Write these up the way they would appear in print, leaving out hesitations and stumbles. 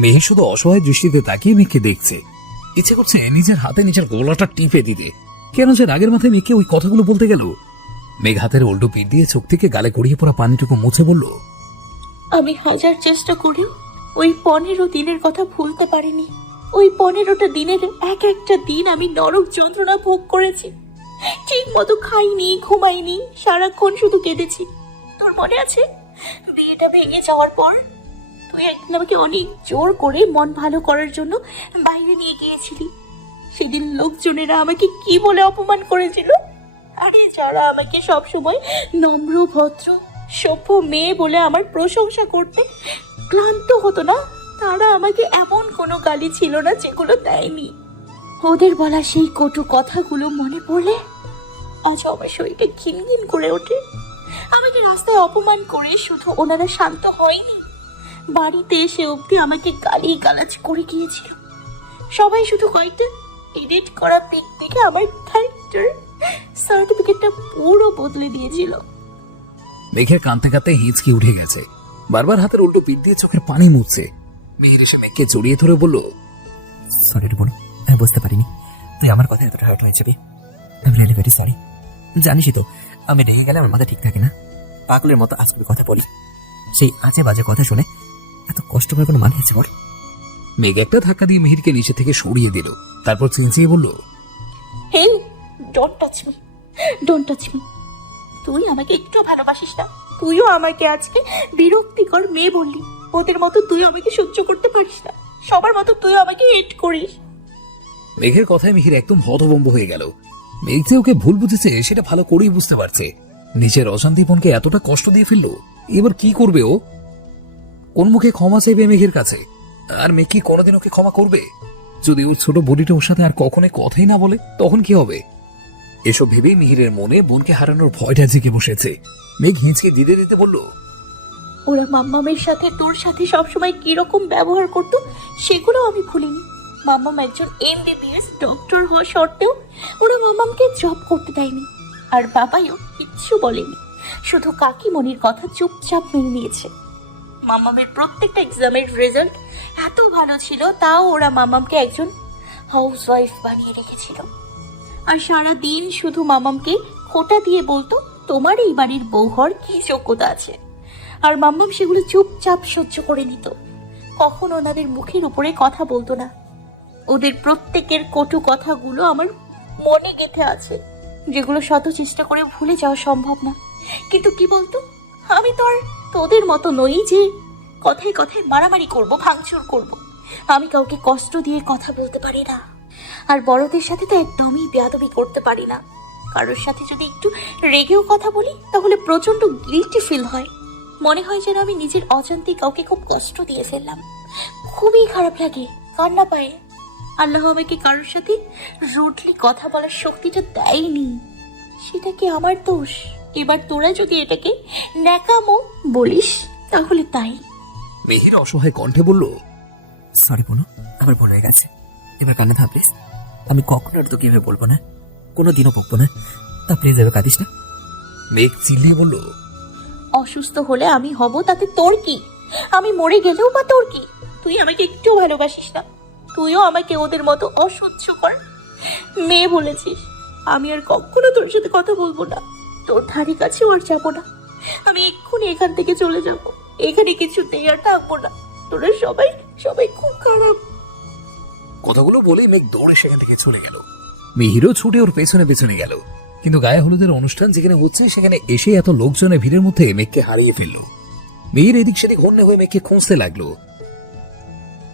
মেহের শুধু অসহায় দৃষ্টিতে তাকিয়ে মেঘকে দেখছে। ইচ্ছে করছে নিজের হাতে নিজের গলাটা টিপে দিতে। কেন যে রাগের মাথায় মেঘকে ওই কথাগুলো বলতে গেল। মেঘ হাতের উল্টো পিঠ দিয়ে চোখ থেকে গালে গড়িয়ে পড়া পানিটুকু মুছে বলল, আমি হাজার চেষ্টা করেও ওই 15 দিনের কথা ভুলতে পারিনি। ওই 15টা দিনের এক একটা দিন আমি নরক যন্ত্রণা ভোগ করেছি। ঠিক মতো খাইনি, ঘুমাইনি, সারাক্ষণ শুধু কেঁদেছি। তোর মনে আছে বিয়েটা ভেঙে যাওয়ার পর তুই একদিন আমাকে অনেক জোর করে মন ভালো করার জন্য বাইরে নিয়ে গিয়েছিলি। সেদিন লোকজনেরা আমাকে কি বলে অপমান করেছিল। আরে যারা আমাকে সবসময় নম্র, ভদ্র, সভ্য মেয়ে বলে আমার প্রশংসা করতে ক্লান্ত হতো না, তারা আমাকে এমন কোনো গালি ছিল না যেগুলো দেয়নি। ওদের বলা সেই কটু কথাগুলো মনে পড়লে আজ আমার শরীরটা ঘিনঘিন করে ওঠে। আমাকে রাস্তায় অপমান করে শুধু ওনারা শান্ত হয়নি, বাড়িতে এসে অবধি আমাকে গালি গালাজ করে গিয়েছিল। সবাই শুধু কয়েকটা এডিট করা পিক দেখে আমার ক্যারেক্টার সার্টিফিকেটটা পুরো বদলে দিয়েছিল। মেঘের কাঁদতে কাঁদতে হিঁচকি উঠে গেছে। বারবার হাতের উল্টো পিঠ দিয়ে চোখের পানি মুছছে। মেহের এসে মেঘকে জড়িয়ে ধরে বলল, সরি রে বোন, আমি বুঝতে পারিনি তুই আমার কথা এতটা হার্ট হয়ে যাবে। আমি রিয়েলি ভেরি সরি। জানিসই তো আমি রেগে গেলে আমার মাথা ঠিক থাকে না, পাগলের মতো আজ করে কথা বলি। সেই আজে বাজে কথা শুনে এত কষ্ট করে কোনো মানে আছে বল? মেঘ একটা ধাক্কা দিয়ে মেহেরকে নিচে থেকে সরিয়ে দিল। তারপর চেঁচিয়ে বলল, hell, don't touch me, don't touch me. তুই আমাকে একটু ভালোবাসিস না। তুইও আমাকে আজকে বিরক্তিকর মেয়ে বললি। ওদের মতো তুই আমাকে সহ্য করতে পারিস না। সবার মতো তুই আমাকে হেট করিস। মেঘের কথায় মিহির একদম হতভম্ব হয়ে গেল। মেঘ যে ওকে ভুল বুঝেছে সেটা ভালো করেই বুঝতে পারছে। নিজের অশান্তি বোনকে এতটা কষ্ট দিয়ে ফেললো, এবার কি করবে ও? কোন মুখে ক্ষমা চাইবে মেঘের কাছে? আর মেঘ কি কোনোদিন ওকে ক্ষমা করবে? যদি ওর ছোট বডিটা ওর সাথে আর কখনোই কথাই না বলে তখন কি হবে? এসব ভেবেই মিহিরের মনে বোনকে হারানোর ভয়টা জেগে বসেছে। মেঘ হিঁচকে দিতে দিতে বলল, ওরা মাম্মামের সাথে তোর সাথে সবসময় কিরকম ব্যবহার করতো সেগুলো আমি ভুলিনি। মাম্মাম একজন MBBS ডক্টর হওয়া সত্ত্বেও ওরা মাম্মামকে জব করতে দেয়নি। আর বাবাইও কিচ্ছু বলেনি, শুধু কাকিমণির কথা চুপচাপ মেনে নিয়েছে। মাম্মামের প্রত্যেকটা এক্সামের রেজাল্ট এত ভালো ছিল, তাও ওরা মাম্মামকে একজন হাউস ওয়াইফ বানিয়ে রেখেছিল। আর সারা দিন শুধু মাম্মামকে খোঁটা দিয়ে বলতো, তোমার এই বাড়ির বউ হওয়ার কি যোগ্যতা আছে। আর মাম্মাম সেগুলো চুপচাপ সহ্য করে নিত, কখনো ওনাদের মুখের উপরে কথা বলতো না। ওদের প্রত্যেকের কটু কথাগুলো আমার মনে গেঁথে আছে, যেগুলো শত চেষ্টা করে ভুলে যাওয়া সম্ভব না। কিন্তু কি বলতো, আমি তো আর তোদের মতো নই যে কথায় কথায় মারামারি করব, ভাঙচুর করব। আমি কাউকে কষ্ট দিয়ে কথা বলতে পারি না। আর বড়দের সাথে তো একদমই বেয়াদবি করতে পারি না। কারোর সাথে যদি একটু রেগেও কথা বলি তাহলে প্রচন্ড গিল্টি ফিল হয়। মনে হয় যেন আমি নিজের অজান্তে কাউকে খুব কষ্ট দিয়ে ফেললাম। খুবই খারাপ লাগে, কান্না পায়। আল্লাহ আমাকে কারোর সাথে রুডলি কথা বলার শক্তিটা দেয়নি। সেটা কি আমার দোষ? এবার তোরা যদি এটাকে ন্যাকামো বলিস তাহলে তাই। মেহের অসহায় কণ্ঠে বলল, সরি বোন, আমার ভুল হয়ে গেছে। এবার কান্না থাম প্লিজ। আমি কখনো আর তোকে এভাবে বলবো না, কোনোদিনও বকবো না। তা প্লিজ এবার কাঁদিস না। মেঘ চিল্লিয়ে বলল, অসুস্থ হলে আমি হব, তাতে তোর কি? আমি মরে গেলেও বা তোর কি? তুই আমাকে একটু ভালোবাসিস না। তুইও আমাকে ওদের মতো অসহ্য কর মেয়ে বলেছিস। আমি আর কখনো তোর সাথে কথা বলবো না, তোর ধারে কাছেও আর যাবো না। আমি এক্ষুনি এখান থেকে চলে যাব। এখানে কিছুতেই আর থাকবো না। তোরা সবাই সবাই খুব খারাপ। কথাগুলো বলে মেঘ দৌড়ে সেখান থেকে চলে গেল। মিহিরও ছুটে ওর পেছনে পেছনে গেল। কিন্তু গায়ে হলুদের অনুষ্ঠান যেখানে হচ্ছে সেখানে এসে এত লোকজনের ভিড়ের মধ্যে মেঘকে হারিয়ে ফেলল। মিহির এদিক সেদিক হন্যে হয়ে মেঘকে খুঁজতে লাগলো।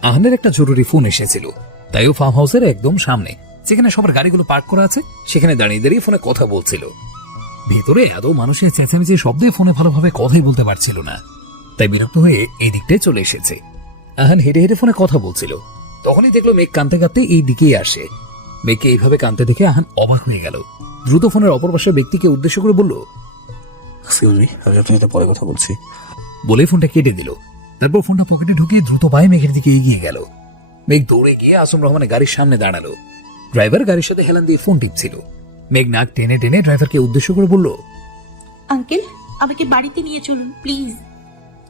আহানের একটা জরুরি ফোন এসেছিল, তাই ও ফার্ম হাউসের একদম সামনে যেখানে সবার গাড়িগুলো পার্ক করা আছে সেখানে দাঁড়িয়ে দাঁড়িয়ে ফোনে কথা বলছিল। ভেতরে এত মানুষের চেঁচামেচি শব্দে ফোনে ভালোভাবে কথাই বলতে পারছিল না, তাই বিরক্ত হয়ে এই দিকটাই চলে এসেছে। আহান হেঁটে হেঁটে ফোনে কথা বলছিল, তখনই দেখলো মেঘ কাঁদতে কাঁদতে এই দিকেই আসে। মেঘকে এইভাবে কাঁদতে দেখে আহান অবাক হয়ে গেল। দ্রুত ফোনের অপর পাশের ব্যক্তিকে উদ্দেশ্য করে বলল, আমি আপনার সাথে পরে কথা বলছি বলে ফোনটা কেটে দিল। তারপর ফোনটা পকেটে ঢুকিয়ে দ্রুত পায়ে মেঘের দিকে এগিয়ে গেল। মেঘ দৌড়ে গিয়ে আসম রহমানের গাড়ির সামনে দাঁড়ালো। ড্রাইভার গাড়ির সাথে হেলান দিয়ে ফোন টিপছিল। মেঘ নাক টেনে টেনে ড্রাইভারকে উদ্দেশ্য করে বলল, আঙ্কেল, আমাকে বাড়িতে নিয়ে চলুন প্লিজ।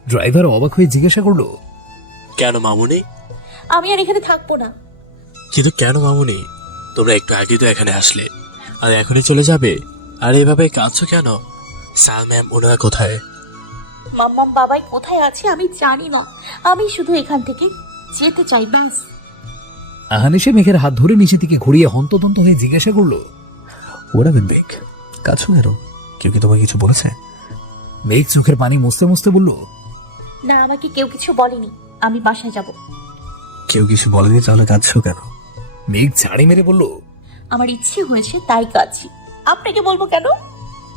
ড্রাইভার অবাক হয়ে জিজ্ঞাসা করলো, কেন মামুনি? আমি আর এখানে থাকবো না। কিন্তু কেন মামুনি? তোমরা একটু আগে তো এখানে আসলে, আর এখনই চলে যাবে? আর এভাবে কাঁদছো কেন? স্যার ম্যাম ওনারা কোথায়? মাম্মাম বাবাই কোথায় আছে আমি জানি না, আমি শুধু এখান থেকে যেতে চাই ব্যাস। আহান এসে মেঘের হাত ধরে নিচে দিকে ঘুরিয়ে হন্তদন্ত হয়ে জিজ্ঞাসা করলো, ওরা মেঘ কাছো কেন? কেউ কি তোমাকে কিছু বলেছে? মেঘ চোখের পানি মুছতে মুছতে বলল, না, আমাকে কেউ কিছু বলেনি, আমি বাসায় যাব। কেউ কিছু বলেনি তাহলে কাঁদছো কেন? মেঘ ঝাড়ি মেরে বলল, আমার ইচ্ছে হয়েছে তাই কাছি, আপনাকে বলবো কেন?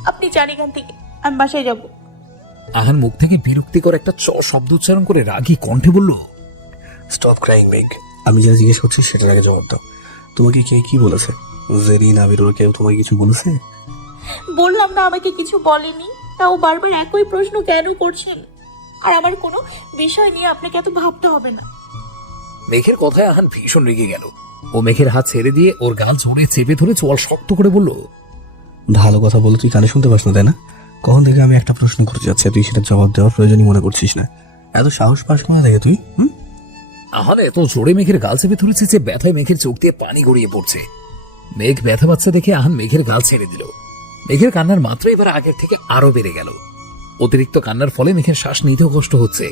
আপনি যান এখান থেকে, আমি বাসায় যাব। আহান মুখ থেকে বিরক্তিকর একটা শব্দ উচ্চারণ করে রাগী কণ্ঠে বলল, স্টপ ক্রাইং মেঘ। আমি যেটা জিজ্ঞেস করছি সেটার আগে জবাব দাও। তোমাকে কে কি বলেছে? জেরিন, আবিরুল, কেউ তোমাকে কিছু বলেছে? বললাম না আমাকে কিছু বলেনি, তাও বারবার একই প্রশ্ন কেন করছেন? আর আমার কোনো বিষয় নিয়ে আপনাকে এত ভাবতে হবে না। মেঘের কথায় আহান ভীষণ রেগে গেল। ও মেঘের হাত ছেড়ে দিয়ে ওর গাল জড়িয়ে চেপে ধরে চোয়াল শক্ত করে বলল, ভালো কথা বলে তুই কানে শুনতে পাস না তাই না? কখন থেকে আমি একটা প্রশ্ন করতে যাচ্ছি, তুই সেটা জবাব দেওয়ার প্রয়োজনই মনে করছিস না। এত সাহস পাস কোথা থেকে তুই? আহান এত জোরে মেঘের গাল চেপে ধরেছে যে ব্যথায় মেঘের চোখ দিয়ে পানি গড়িয়ে পড়ছে। মেঘ ব্যথা পাচ্ছে দেখে আহান মেঘের গাল ছেড়ে দিল। মেঘের কান্নার মাত্রা এবার আগের থেকে আরো বেড়ে গেল। অতিরিক্ত কান্নার ফলে মেঘের শ্বাস নিতেও কষ্ট হচ্ছে।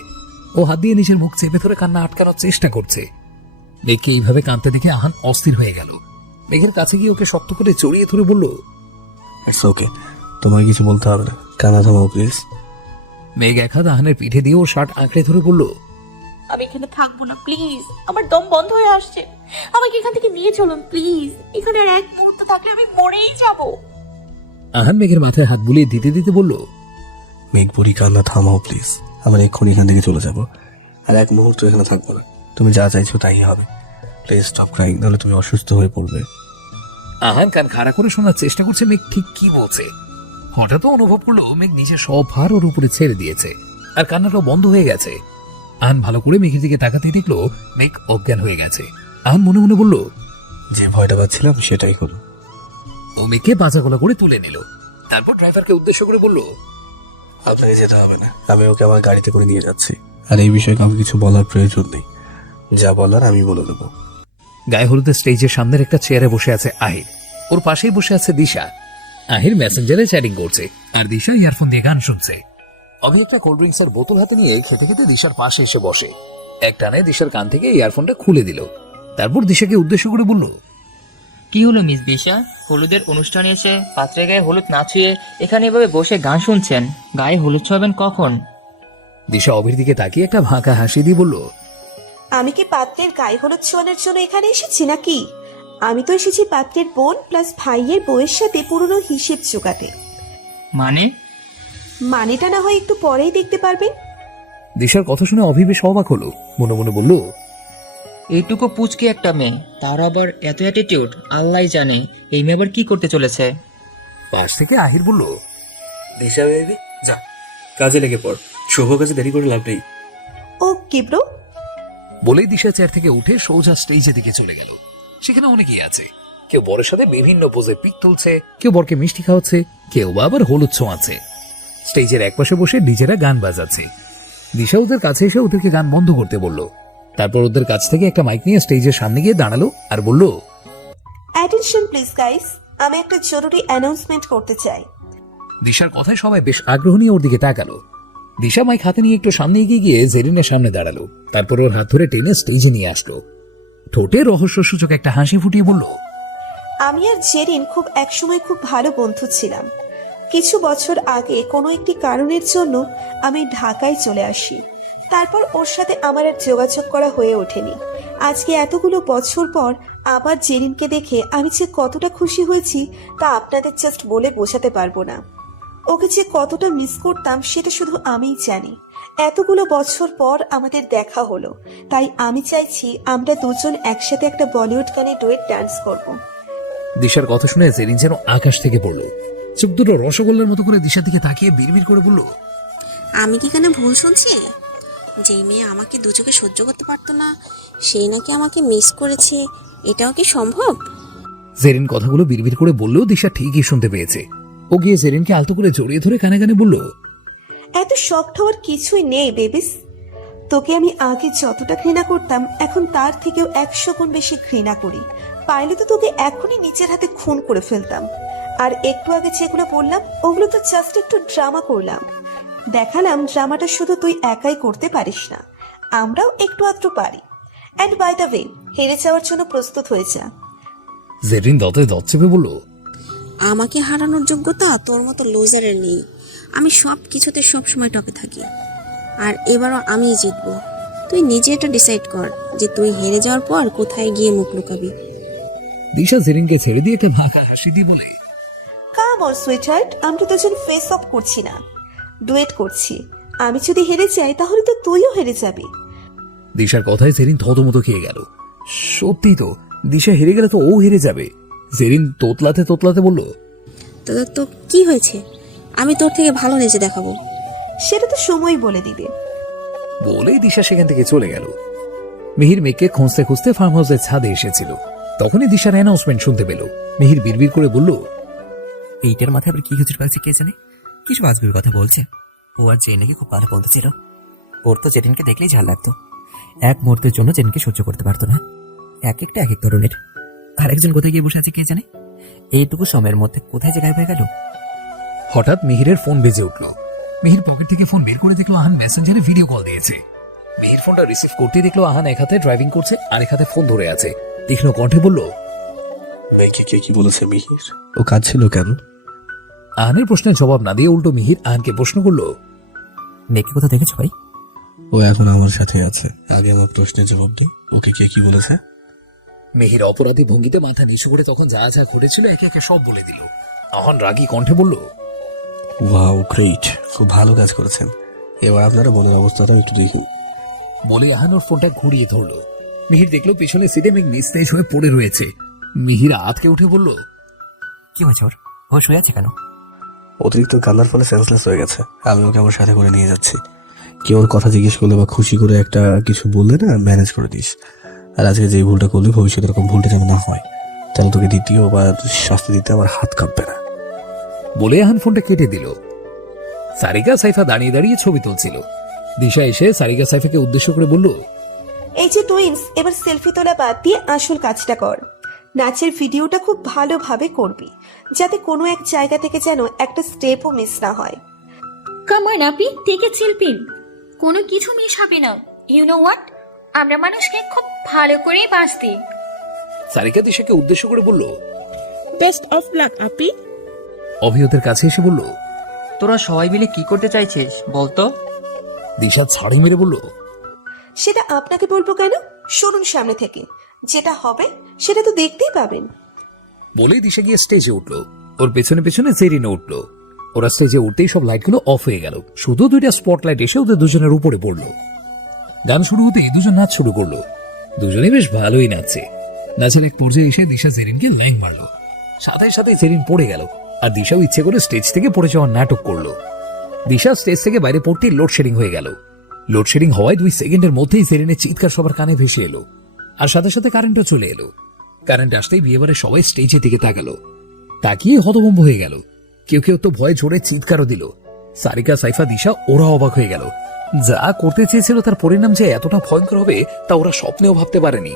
ও হাত দিয়ে নিজের মুখ চেপে ধরে কান্না আটকানোর চেষ্টা করছে। মেঘকে এইভাবে কাঁদতে দেখে আহান অস্থির হয়ে গেল। মেঘের কাছে গিয়ে ওকে শক্ত করে জড়িয়ে ধরে বলল, ইটস ওকে, তোমাকে কিছু বলতে হবে না, কান্না থামাও প্লিজ। মেঘ এক হাত আহানের পিঠে দিয়ে ওর শার্ট আঁকড়ে ধরে বলল, আমি এখানে থাকবো না প্লিজ, আমার দম বন্ধ হয়ে আসছে, আমাকে এখান থেকে নিয়ে চলুন প্লিজ। এখানে আর এক মুহূর্ত থাকলে আমি মরেই যাব। আহান মেঘের মাথায় হাত বুলিয়ে দিতে দিতে বলল, মেঘপুরি, কান্না থামাও প্লিজ। আমরা এক্ষুনি এখান থেকে চলে যাবো, আর এক মুহূর্ত এখানে থাকবো না। তুমি যা চাইছো তাই হবে। প্লিজ স্টপ ক্রাইং, নাহলে তুমি অসুস্থ হয়ে পড়বে। আহান কান খাড়া করে শোনার চেষ্টা করছে মেঘ ঠিক কি বলছে। হঠাৎ অনুভব করলো মেঘ নিজের সব ভার ওর উপরে ছেড়ে দিয়েছে, আর কান্নাটাও বন্ধ হয়ে গেছে। আহান ভালো করে মেঘের দিকে তাকাতে দেখলো মেঘ অজ্ঞান হয়ে গেছে। আহান মনে মনে বলল, যে ভয়টা পাচ্ছিলাম সেটাই হলো। ও মেঘকে বাঁচা গলা করে তুলে নিল। তারপর ড্রাইভারকে উদ্দেশ্য করে বলল, আপনাকে যেতে হবে না, আমি ওকে আমার গাড়িতে করে নিয়ে যাচ্ছি। আর এই বিষয়ে কাউকে কিছু বলার প্রয়োজন নেই, যা বলার আমি বলে দেবো। গায়ে হলুদের স্টেজের সামনের একটা চেয়ারে বসে আছে আহির। ওর পাশেই বসে আছে দিশা। আহির মেসেঞ্জারে চ্যাটিং করছে, আর দিশা ইয়ারফোন দিয়ে গান শুনছে। অভি একটা কোল্ড ড্রিঙ্কস এর বোতল হাতে নিয়ে খেতে খেতে দিশার পাশে এসে বসে। এক টানে দিশার কান থেকে ইয়ারফোনটা খুলে দিল। তারপর দিশাকে উদ্দেশ্য করে বলল, কি হলো মিস দিশা? হলুদের অনুষ্ঠানে এসে পাত্রের গায়ে হলুদ না ছুঁয়ে এখানে এভাবে বসে গান শুনছেন, গায়ে হলুদ ছোঁয়াবেন কখন? দিশা অভির দিকে তাকিয়ে একটা ভাঁকা হাসি দিয়ে বলল, আমি কি পাত্রের গায়ে হলুদ ছোঁয়ানোর জন্য এখানে এসেছি নাকি? আমি তো এসেছি পাত্রের বোন প্লাস ভাইয়ের বউয়ের সাথে পুরনো হিসেব জোগাতে। মানে? মানেটা না হয় একটু পরেই দেখতে পারবেন। দিশার কথা শুনে অভি বেশ অবাক হলো। মনে মনে বলল, এইটুকু পুচকে একটা মেয়ে, তার আবার এত অ্যাটিটিউড, আল্লাহ জানে এই মেয়ে আবার কি করতে চলেছে। পাশ থেকে আহির বলল, দিশা বেবি, যা কাজে লেগে পড়, শুভ কাজে দেরি করে লাভ নেই। ও কি ব্রো? বলেই দিশা চেয়ার থেকে উঠে সোজা স্টেজের দিকে চলে গেল। সেখানে অনেকেই আছে। কেউ বরের সাথে বিভিন্ন পোজে পিক তুলছে, কেউ বরকে মিষ্টি খাওয়াচ্ছে, কেউ বা আবার হলুদ ছোঁয়াচ্ছে। স্টেজের একপাশে বসে ডিজেরা গান বাজাচ্ছে। দিশা ওদের কাছে এসে ওদেরকে গান বন্ধ করতে বলল। তারপর ওদের কাছ থেকে একটা মাইক নিয়ে স্টেজের সামনে গিয়ে দাঁড়ালো আর বলল, অ্যাটেনশন প্লিজ গাইস, আমি একটা জরুরি অ্যানাউন্সমেন্ট করতে চাই। দিশার কথায় সবাই বেশ আগ্রহ নিয়ে ওর দিকে তাকালো। দিশা মাইক হাতে নিয়ে একটু সামনে এগিয়ে গিয়ে জেরিনের সামনে দাঁড়ালো। তারপর ওর হাত ধরে টেনে স্টেজে নিয়ে আসলো। ঠোঁটে রহস্যসূচক একটা হাসি ফুটিয়ে বলল, আমি আর জেরিন খুব একসময় খুব ভালো বন্ধু ছিলাম। কিছু বছর আগে কোনো একটি কারণের জন্য আমি ঢাকায় চলে আসি। তারপর ওর সাথে আমার আর যোগাযোগ করা হয়ে ওঠেনি। আজকে এতগুলো বছর পর আবার জেরিনকে দেখে আমি যে কতটা খুশি হয়েছি তা আপনাদের জাস্ট বলে বোঝাতে পারবো না। ওকে যে কতটা মিস করতাম সেটা শুধু আমিই জানি। এতগুলো বছর পর আমাদের দেখা হলো, তাই আমি চাইছি আমরা দুজন একসাথে একটা বলিউড গানে ডুয়েট ডান্স করব। দিশার কথা শুনে জেরিন যেন আকাশ থেকে পড়ল। চোখ দুটো রসগোল্লার মতো করে দিশার দিকে তাকিয়ে বিড়বিড় করে বলল, আমি কি কেন ভুল শুনছি? যেই মেয়ে আমাকে দু চোখে সহ্য করতে পারতো না সেই নাকি আমাকে মিস করেছে, এটাও কি সম্ভব? জেরিন কথাগুলো বিড়বিড় করে বললেও দিশা ঠিকই শুনতে পেয়েছে। ও গিয়ে জেরিনকে আলতো করে জড়িয়ে ধরে কানে কানে বলল, এত শক্ট হওয়ার কিছুই নেই বেবিস। তোকে আমি আগে যতটা ঘৃণা করতাম এখন তার থেকেও 100 গুণ বেশি ঘৃণা করি। পাইলে তো তোকে এখনই নিজের হাতে খুন করে ফেলতাম। আর একটু আগে যেগুলো বললাম ওগুলো তো জাস্ট একটু ড্রামা করলাম, দেখালাম ড্রামাটা শুধু তুই একাই করতে পারিস না, আমরাও একটু আধটু পারি। অ্যান্ড বাই দ্য ওয়ে, হেরে যাওয়ার জন্য প্রস্তুত হয়ে যা। জেরিন দাঁতে দাঁত চেপে বলল, আমাকে হারানোর যোগ্যতা তোর মতো লুজারের নেই। আমি সব কিছুতে সবসময় টপে থাকি, আর এবারও আমিই জিতবো। তুই নিজে এটা ডিসাইড কর যে তুই হেরে যাওয়ার পর কোথায় গিয়ে মুখ লুকাবি। দিশা জেরিনকে ছেড়ে দিয়ে একটা ভাঙা হাসি দিয়ে বলে, কাম অন সুইটহার্ট, আমরা দুজন ফেস অফ করছি না, ডুয়েট করছি। আমি যদি হেরে যাই তাহলে তো তুইও হেরে যাবি। দিশার কথায় জেরিন থতমত খেয়ে গেল। সত্যি তো, দিশা হেরে গেলে তো ও হেরে যাবে। জেরিন তোতলাতে তোতলাতে বলল, তো কি হয়েছে? আমি তোর থেকে ভালো নেচে দেখাবো। সেটা তো সময় বলে দিবে। বলেই দিশা সেখান থেকে চলে গেল। মিহির মেঘকে খুঁজতে খুঁজতে ফার্ম হাউসের ছাদে এসেছিল। তখনই দিশার অ্যানাউন্সমেন্ট শুনতে পেল। মিহির বিড়বিড় করে বলল, এইটার মাথায় আবার কি হুজুর পাচ্ছে কে জানে, কিছু আজগুবির কথা বলছে। ও আর জেন নাকি খুব ভালো বন্ধু ছিল। ওর তো জেরিনকে দেখলেই ঝাল লাগতো, এক মুহূর্তের জন্য জেরিনকে সহ্য করতে পারতো না। এক একটা এক এক ধরনের। আর একজন কোথায় গিয়ে বসে আছে কে জানে, এইটুকু সময়ের মধ্যে কোথায় যে গায়েব হয়ে গেল। হঠাৎ মিহিরের ফোন বেজে উঠল। মিহির পকেট থেকে ফোন বের করে দেখলো আহান মেসেঞ্জারে ভিডিও কল দিয়েছে। মিহির ফোনটা রিসিভ করতে দেখলো আহান এক হাতে ড্রাইভিং করছে আর এক হাতে ফোন ধরে আছে। তীক্ষ্ণ কণ্ঠে বলল, মেয়েকে কে কি বলেছে মিহির? ও কাঁদছিল কেন? আহানের প্রশ্নের জবাব না দিয়ে উল্টো মিহির আহানকে প্রশ্ন করলো, মেয়েকে কোথাও দেখেছো ভাই? ও এখন আমার সাথে আছে। আগে আমার প্রশ্নের জবাব দিই, ওকে কে কি বলেছে? মিহির অপরাধী ভঙ্গিতে মাথা নিচু করে তখন যা যা ঘটেছিল একে একে সব বলে দিল। আহান রাগী কণ্ঠে বলল, ওয়াও গ্রেট, খুব ভালো কাজ করেছেন। এবার আপনারা বোনের অবস্থাটা একটু দেখুন। বলে আহান ওর ফোনটা ঘুরিয়ে ধরল। মিহির দেখলো পেছনে সিটে মেঘ নিস্তেজ হয়ে পড়ে রয়েছে। মিহির আতকে উঠে বলল, কি হয়েছে ওর? ও শুয়ে আছে কেন? অতিরিক্ত কান্নার ফলে সেন্সলেস হয়ে গেছে। আমি ওকে আমার সাথে করে নিয়ে যাচ্ছি। কেউ ওর কথা জিজ্ঞেস করলে বা খুশি করে একটা কিছু বললে না, ম্যানেজ করে দিস। আর আজকে যে ভুলটা করলি ভবিষ্যতে এরকম ভুলটা যেন না হয়, তাহলে তোকে দ্বিতীয়বার শাস্তি দিতে আমার হাত কাঁপবে না। বলে আহান ফোনটা কেটে দিল। সারিকা সাইফা দাঁড়িয়ে দাঁড়িয়ে ছবি তুলছিল। দিশা এসে সারিকা সাইফাকে উদ্দেশ্য করে বলল, এই যে টুইন্স, এবার সেলফি তোলা বাদ দিয়ে আসল কাজটা কর। নাচের ভিডিওটা খুব ভালোভাবে করবি, যাতে কোনো এক জায়গা থেকে যেন একটা স্টেপও মিস না হয়। Come on Api, take a selfie. কোনো কিছু মিস হবে না। ইউ নো হোয়াট, আমরা মানুষকে খুব ভালো করেই বাঁচতে। সারিকা দিশাকে উদ্দেশ্য করে বলল, বেস্ট অফ লাক আপি। অভিয়তের কাছে এসে বলল, তোরা সবাই মিলে কি করতে চাইছিস বলতো? দিশা ছাড়ি মেরে বলল, সেটা আপনাকে বলবো কেন, শুনুন সামনে থেকে। যেটা হবে সেটা তো দেখতেই পাবেন। বলেই দিশা গিয়ে স্টেজে উঠল। ওর পেছনে পেছনে জেরিনে উঠল। ওরা স্টেজে উঠতেই সব লাইটগুলো অফ হয়ে গেল। শুধু দুইটা স্পটলাইট এসে ওদের দুজনের উপরে পড়ল। গান শুরু হতেই দুজন নাচ শুরু করলো। দুজনেই বেশ ভালোই নাচছে। নাচের এক পর্যায়ে এসে দিশা জেরিনকে ল্যাং মারলো। সাথে সাথে জেরিন পড়ে গেল আর দিশাও ইচ্ছে করে স্টেজ থেকে পড়ে যাওয়ার নাটক করলো। দিশা স্টেজ থেকে বাইরে পড়তেই লোডশেডিং হয়ে গেল। লোডশেডিং হওয়ায় 2 সেকেন্ডের মধ্যেই জেরিনের চিৎকার সবার কানে ভেসে এলো। আর সাথে সাথে কারেন্টও চলে এলো। কারেন্ট আসতেই বিয়েবারে সবাই স্টেজের দিকে তাকালো। তাকিয়ে হতভম্ব হয়ে গেল। কেউ কেউ তো ভয়ে জোরে চিৎকারও দিল। সারিকা সাইফা দিশা ওরা অবাক হয়ে গেল। যা করতে চেয়েছিল তার পরিণাম যে এতটা ভয়ঙ্কর হবে তা ওরা স্বপ্নেও ভাবতে পারেনি।